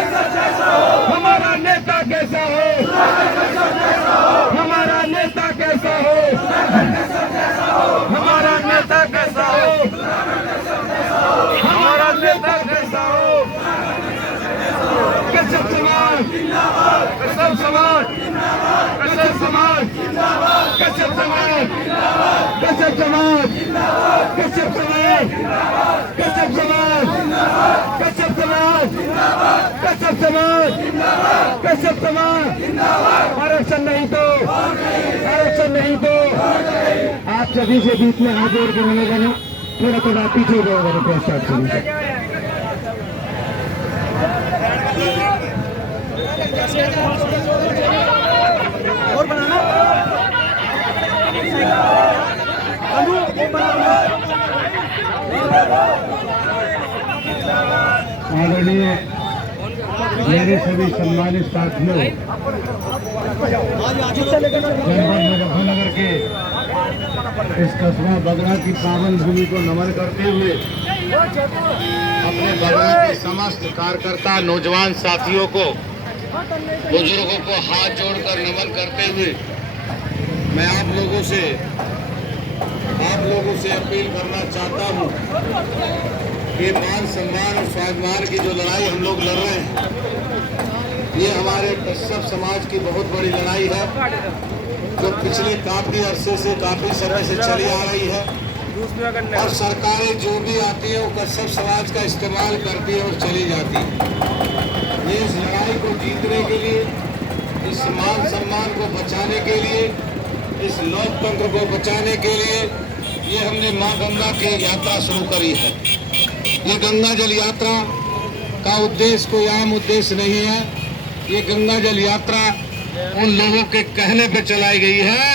हमारा नेता कैसा हो, हमारा नेता कैसा हो, हमारा नेता कैसा हो, हमारा नेता कैसा हो। कश्यप समाज, कश्यप समाज, कश्यप समाज, कश्यप समाज, कश्यप समाज, कश्यप समाज, कश्यप समाज, कश्यप समाज, कश्यप समाज, कश्यप समाज। आरक्षण नहीं तो, आरक्षण नहीं तो आप सभी से बीच में हाथ जोड़ के निवेदन है, थोड़ा थोड़ा पीछे हो जाएगा रिक्वेस्ट आपसे। और बनाना आदरणीय मेरे सभी सम्मानित साथियों, मुजफ्फरनगर के इस कस्बा बगरा की पावन भूमि को नमन करते हुए अपने बगरा के समस्त कार्यकर्ता नौजवान साथियों को, बुजुर्गों को हाथ जोड़कर नमन करते हुए मैं आप लोगों से अपील करना चाहता हूं कि मान सम्मान और स्वाभिमान की जो लड़ाई हम लोग लड़ रहे हैं, ये हमारे कश्यप समाज की बहुत बड़ी लड़ाई है, जो पिछले काफी अरसे से, काफी समय से चली आ रही है। और सरकारें जो भी आती है वो कश्यप समाज का इस्तेमाल करती है और चली जाती है। ये इस लड़ाई को जीतने के लिए, इस मान सम्मान को बचाने के लिए, इस लोकतंत्र को बचाने के लिए ये हमने मां गंगा की यात्रा शुरू करी है। ये गंगा जल यात्रा का उद्देश्य कोई आम उद्देश्य नहीं है। ये गंगा जल यात्रा उन लोगों के कहने पे चलाई गई है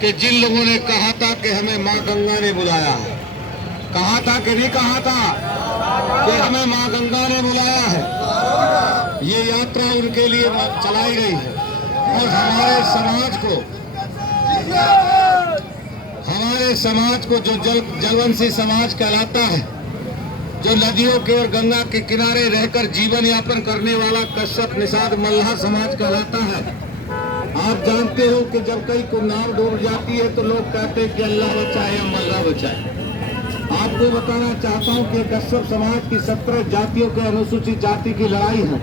कि जिन लोगों ने कहा था कि हमें मां गंगा ने बुलाया है, कहा था कि नहीं कहा था कि हमें मां गंगा ने बुलाया है। ये यात्रा उनके लिए चलाई गई है और हमारे समाज को जो जलवंशी समाज कहलाता है, जो नदियों के और गंगा के किनारे रहकर जीवन यापन करने वाला कश्यप निषाद मल्लाह समाज कहलाता है। आप जानते हो कि जब कहीं को नाव डूब जाती है तो लोग कहते हैं कि अल्लाह बचाए या मल्लाह बचाए। आपको बताना चाहता हूं कि कश्यप समाज की 17 जातियों के अनुसूचित जाति की लड़ाई है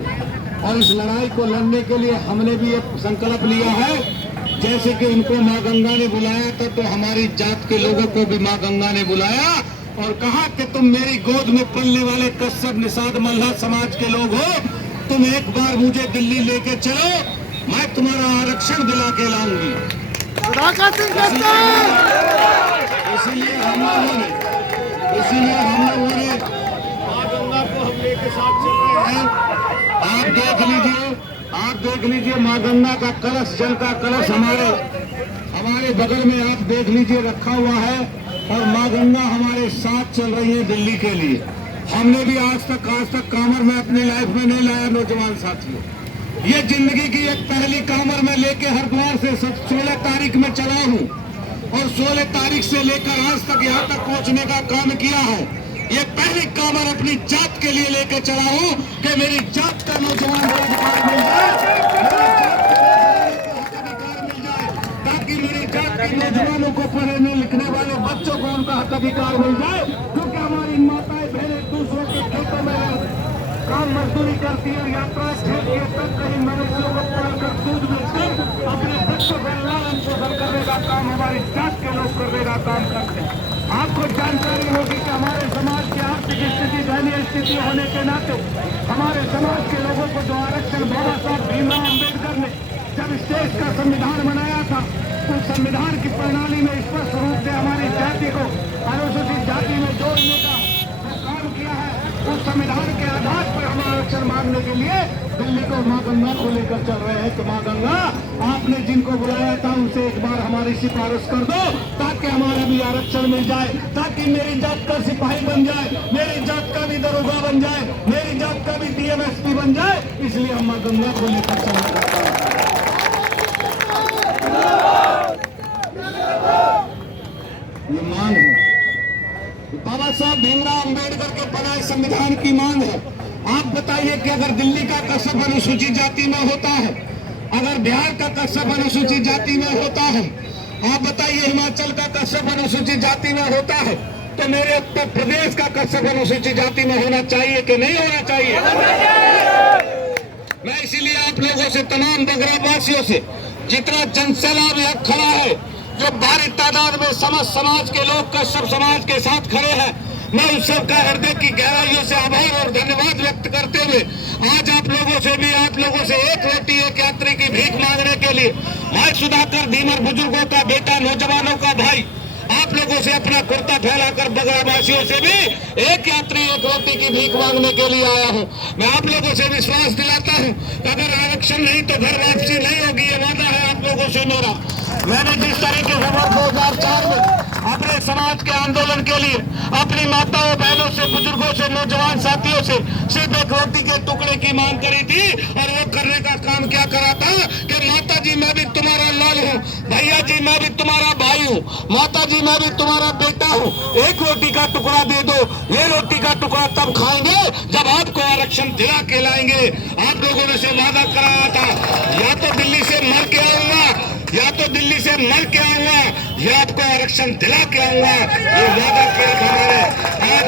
और इस लड़ाई को लड़ने के लिए हमने भी एक संकल्प लिया है। जैसे कि उनको मां गंगा ने बुलाया था तो हमारी जात के लोगों को भी मां गंगा ने बुलाया और कहा कि तुम मेरी गोद में पलने वाले कश्यप निषाद मल्लाह समाज के लोग हो, तुम एक बार मुझे दिल्ली लेके चलो, मैं तुम्हारा आरक्षण दिला के लाऊंगी। इसीलिए हम लोगों ने मां गंगा को हम लेके साथ चल रहे हैं। आप देख लीजिए मां गंगा का कलश, जल का कलश हमारे बगल में आप देख लीजिए रखा हुआ है और मां गंगा हमारे साथ चल रही है दिल्ली के लिए। हमने भी आज तक कांवर में अपनी लाइफ में नहीं लाया नौजवान साथियों। ये जिंदगी की एक पहली कांवर में लेके हरिद्वार से 16 तारीख में चला हूँ और 16 तारीख से लेकर आज तक यहाँ तक पहुँचने का काम किया है। ये पहली कांवर अपनी जात के लिए लेकर चला हूँ कि मेरी जात का नौजवान को अधिकार मिल जाए, ताकि मेरी जात के नौजवानों को पढ़ने लिखने वाले बच्चों को उनका हक अधिकार मिल जाए। क्योंकि हमारी माताएं बहनें दूसरों के खेतों में काम मजदूरी करती है, यात्रा खेत तक कहीं मनुष्यों को पढ़कर दूध बेचकर अपने बच्चों को लालन पोषण करने का काम हमारी जात के लोग करने का काम करते हैं। आपको जानकारी होगी कि हमारे समाज की आर्थिक स्थिति, दयनीय स्थिति होने के नाते हमारे समाज के लोगों को जो आरक्षण बाबा साहब भीमराव अम्बेडकर ने जब इस देश का संविधान बनाया था, तो संविधान की प्रणाली में स्पष्ट रूप से हमारी जाति को अनुसूचित जाति में जोड़ने का काम किया है। उस संविधान के आधार पर हम आरक्षण मांगने के लिए दिल्ली को मां गंगा को लेकर चल रहे हैं। तो मां गंगा, आपने जिनको बुलाया था उनसे एक बार हमारी सिफारिश कर दो ताकि हमारा भी आरक्षण मिल जाए, ताकि मेरी जात का सिपाही बन जाए, मेरी जात का भी दरोगा बन जाए, मेरी जात का भी डीएमएसपी बन जाए। इसलिए हम मां गंगा को लेकर चल रहे हैं। ये मांग है, बाबा साहब भीमराव अम्बेडकर के बनाए संविधान की मांग है आप बताइए कि अगर दिल्ली का कसब अनुसूचित जाति में होता है, अगर बिहार का कसब अनुसूचित जाति में होता है, आप बताइए हिमाचल का कसब अनुसूचित जाति में होता है, तो मेरे उत्तर प्रदेश का कसब अनुसूचित जाति में होना चाहिए कि नहीं होना चाहिए? मैं इसीलिए आप लोगों से, तमाम बगरा वासियों से, जितना जनसैलाब यहाँ खड़ा है, जो भारी तादाद में समस्त समाज के लोग कश्यप समाज के साथ खड़े हैं, मैं उस सब का हृदय की गहराइयों से आभार और धन्यवाद व्यक्त करते हुए आज आप लोगों से एक रोटी एक यात्री की भीख मांगने के लिए भाई सुधाकर धीमर, बुजुर्गों का बेटा, नौजवानों का भाई, आप लोगों से अपना कुर्ता फैलाकर बगरा वासियों से भी एक यात्री एक रोटी की भीख मांगने के लिए आया हूं। मैं आप लोगों से विश्वास दिलाता हूं कि अगर आरक्षण नहीं तो घर वापसी नहीं होगी, ये वादा है आप लोगों से मेरा। मैंने जिस तरीके से वर्ष 2004 में अपने समाज के आंदोलन के लिए अपनी माताओं, बहनों से, बुजुर्गों से, नौजवान साथियों से सिर्फ एक रोटी के टुकड़े की मांग करी थी, और वो करने का काम क्या करा था कि माता जी मैं भी तुम्हारा लाल हूँ, भैया जी मैं भी तुम्हारा भाई हूँ, माता जी मैं भी तुम्हारा बेटा हूँ, एक रोटी का टुकड़ा दे दो। ये रोटी का टुकड़ा तब खाएंगे जब आपको आरक्षण दिला के लाएंगे। आप लोगों ने से वादा कराया था, या तो दिल्ली से मर के आऊंगा, या तो दिल्ली से मर के आऊंगा, या आपको आरक्षण दिला के आऊंगा। ये वादा किया था मैंने, आज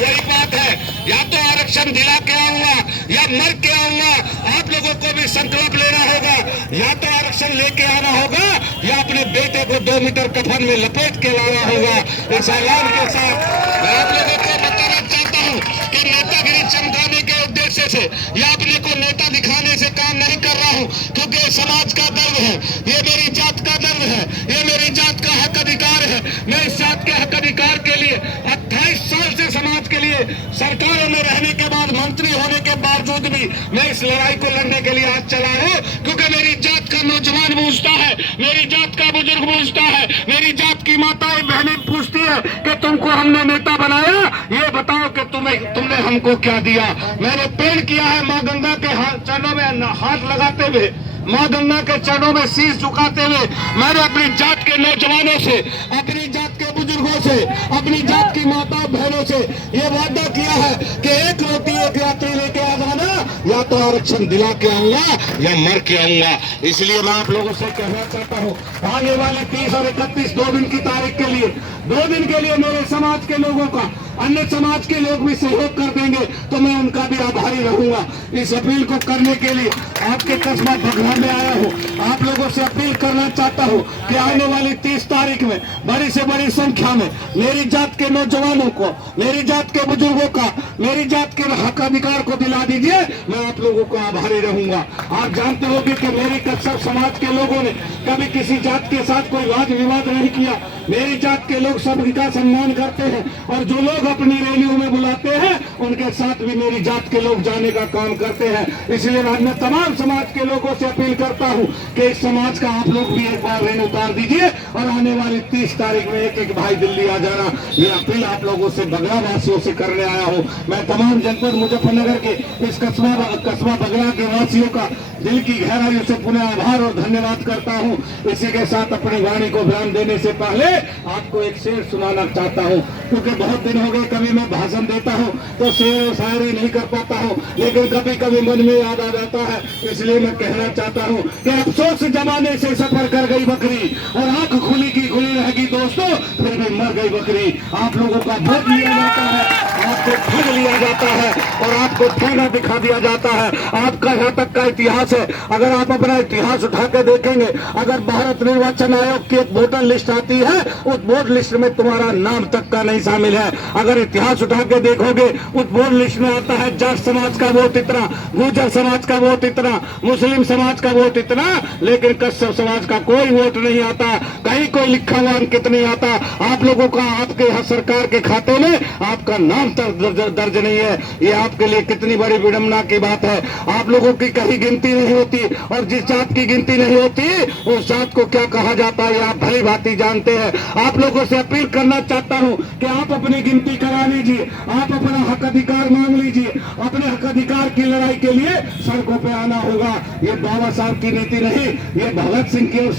वही बात है, या तो आरक्षण दिला के आऊंगा या मर के आऊंगा। आप लोगों को भी संकल्प लेना होगा, या तो आरक्षण लेके आना होगा या अपने बेटे को 2 मीटर कफन में लपेट के लाना होगा। इस ऐलान के साथ मैं आप लोगों को बताना चाहता हूँ कि नेतागिरी चमकाने के उद्देश्य से या अपने को नेता दिखाने से काम नहीं कर रहा हूँ, क्योंकि समाज का दर्द है, ये मेरी जात का दर्द है, ये मेरी जात का हक अधिकार है। मैं इस जात के हक अधिकार के लिए 28 साल से समाज के लिए सरकारों में रहने के बाद, मंत्री होने के बावजूद भी मैं इस लड़ाई को लड़ने के लिए आज चला हूँ, क्योंकि मेरी जात का नौजवान पूछता है, मेरी जात का बुजुर्ग पूछता है, मेरी जात की माताएं बहनें पूछती है कि तुमको हमने नेता बनाया, ये बताओ कि तुमने हमको क्या दिया। मैंने प्रण किया है माँ गंगा के चरणों में हाथ लगाते हुए, माँ गंगा के चरणों में शीश झुकाते हुए, मैंने अपनी जात के नौजवानों से, अपनी जात के बुजुर्गों से, अपनी जात की माता बहनों से ये वादा किया है कि एक रोटी एक यात्री लेके आ जाना, या तो आरक्षण दिला के आऊंगा या मर के आऊंगा। इसलिए मैं आप लोगों से कहना चाहता हूँ, आने वाली 30 और 31 2 दिन की तारीख के लिए, 2 दिन के लिए मेरे समाज के लोगों का, अन्य समाज के लोग भी सहयोग कर देंगे तो मैं उनका भी आभारी रहूंगा। इस अपील को करने के लिए आपके कस्बा बगरा में आया हूँ। आप लोगों से अपील करना चाहता हूँ कि आने वाली 30 तारीख में बड़ी से बड़ी संख्या में मेरी जात के नौजवानों को, मेरी जात के बुजुर्गों का, मेरी जात के हक अधिकार को दिला दीजिए। मैं आप लोगों को आभारी रहूंगा। आप जानते होंगे कि मेरी कश्यप समाज के लोगों ने कभी किसी जात के साथ कोई वाद विवाद नहीं किया। मेरी जात के लोग सबका सम्मान करते हैं, और जो लोग अपनी रैलियों में बुलाते हैं उनके साथ भी मेरी जात के लोग जाने का काम करते हैं। इसलिए मैं तमाम समाज के लोगों से अपील करता हूं कि इस समाज का आप लोग भी एक बार रैन उतार दीजिए, और आने वाली 30 तारीख में एक एक भाई दिल्ली आ जाना। ये अपील आप लोगों से, बगरा वासियों से करने आया हूं। मैं तमाम जनपद मुजफ्फरनगर के इस कस्बा बगरा के वासियों का दिल की गहराइयों से पुनः आभार और धन्यवाद करता हूं। इसी के साथ अपनी वाणी को विराम देने से पहले आपको एक शेर सुनाना चाहता हूं, क्योंकि बहुत दिन हो गए कभी मैं भाषण देता हूं तो शेर शायरी नहीं कर पाता हूं, लेकिन कभी कभी मन में याद आ जाता है। इसलिए मैं कहना चाहता हूं कि अफसोस जमाने से सफर कर गई बकरी, और आंख खुली की खुली रहेगी दोस्तों, फिर भी मर गई बकरी। आप लोगों का वोट लिया जाता है, आपको ठग लिया जाता है, और आपको ठेंगा दिखा दिया जाता है। आपका यहाँ तक का इतिहास है, अगर आप अपना इतिहास उठा के देखेंगे, अगर भारत निर्वाचन आयोग की एक वोटर लिस्ट आती है, उस वोट लिस्ट में तुम्हारा नाम तक का नहीं शामिल है। अगर इतिहास उठा के देखोगे, उस वोट लिस्ट में आता है जाट समाज का वोट इतना, गुर्जर समाज का वोट इतना, मुस्लिम समाज का वोट इतना, लेकिन कश्यप समाज का कोई वोट नहीं आता, कहीं कोई लिखा हुआ अंकित नहीं आता। आप लोगों का आपके सरकार के खाते में आपका नाम तक दर्ज नहीं है। ये आपके लिए कितनी बड़ी विडंबना की बात है। आप लोगों की कहीं गिनती नहीं होती, और जिस जात की गिनती नहीं होती उस जात को क्या कहा जाता है आप भली भांति जानते हैं। आप लोगों से अपील करना चाहता हूं कि आप अपनी गिनती करा लीजिए, आप अपना हक अधिकार मांग लीजिए। अपने हक अधिकार की लड़ाई के लिए सड़कों पे आना होगा। ये बाबा साहब की नीति नहीं, ये भगत सिंह की और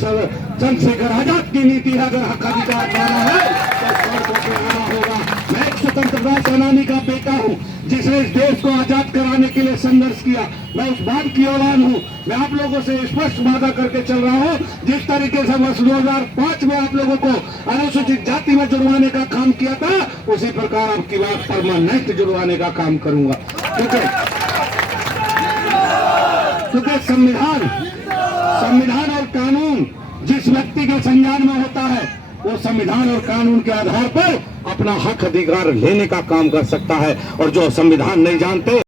चंद्रशेखर आजाद की नीति है। अगर हक अधिकार पाना है तो सड़कों पे आना होगा। मैं एक स्वतंत्रता सेनानी का बेटा हूँ, जिसने इस देश को आजाद संघर्ष किया। मैं उस बात की औलाद हूँ। मैं आप लोगों से स्पष्ट वादा करके चल रहा हूँ, जिस तरीके से वर्ष 2005 में आप लोगों को अनुसूचित जाति में जुड़वाने का काम किया था, उसी प्रकार आपकी बात परमानेंट जुड़वाने का काम करूंगा। क्योंकि संविधान और कानून जिस व्यक्ति के संज्ञान में होता है, वो संविधान और कानून के आधार पर अपना हक अधिकार लेने का काम कर सकता है। और जो संविधान नहीं जानते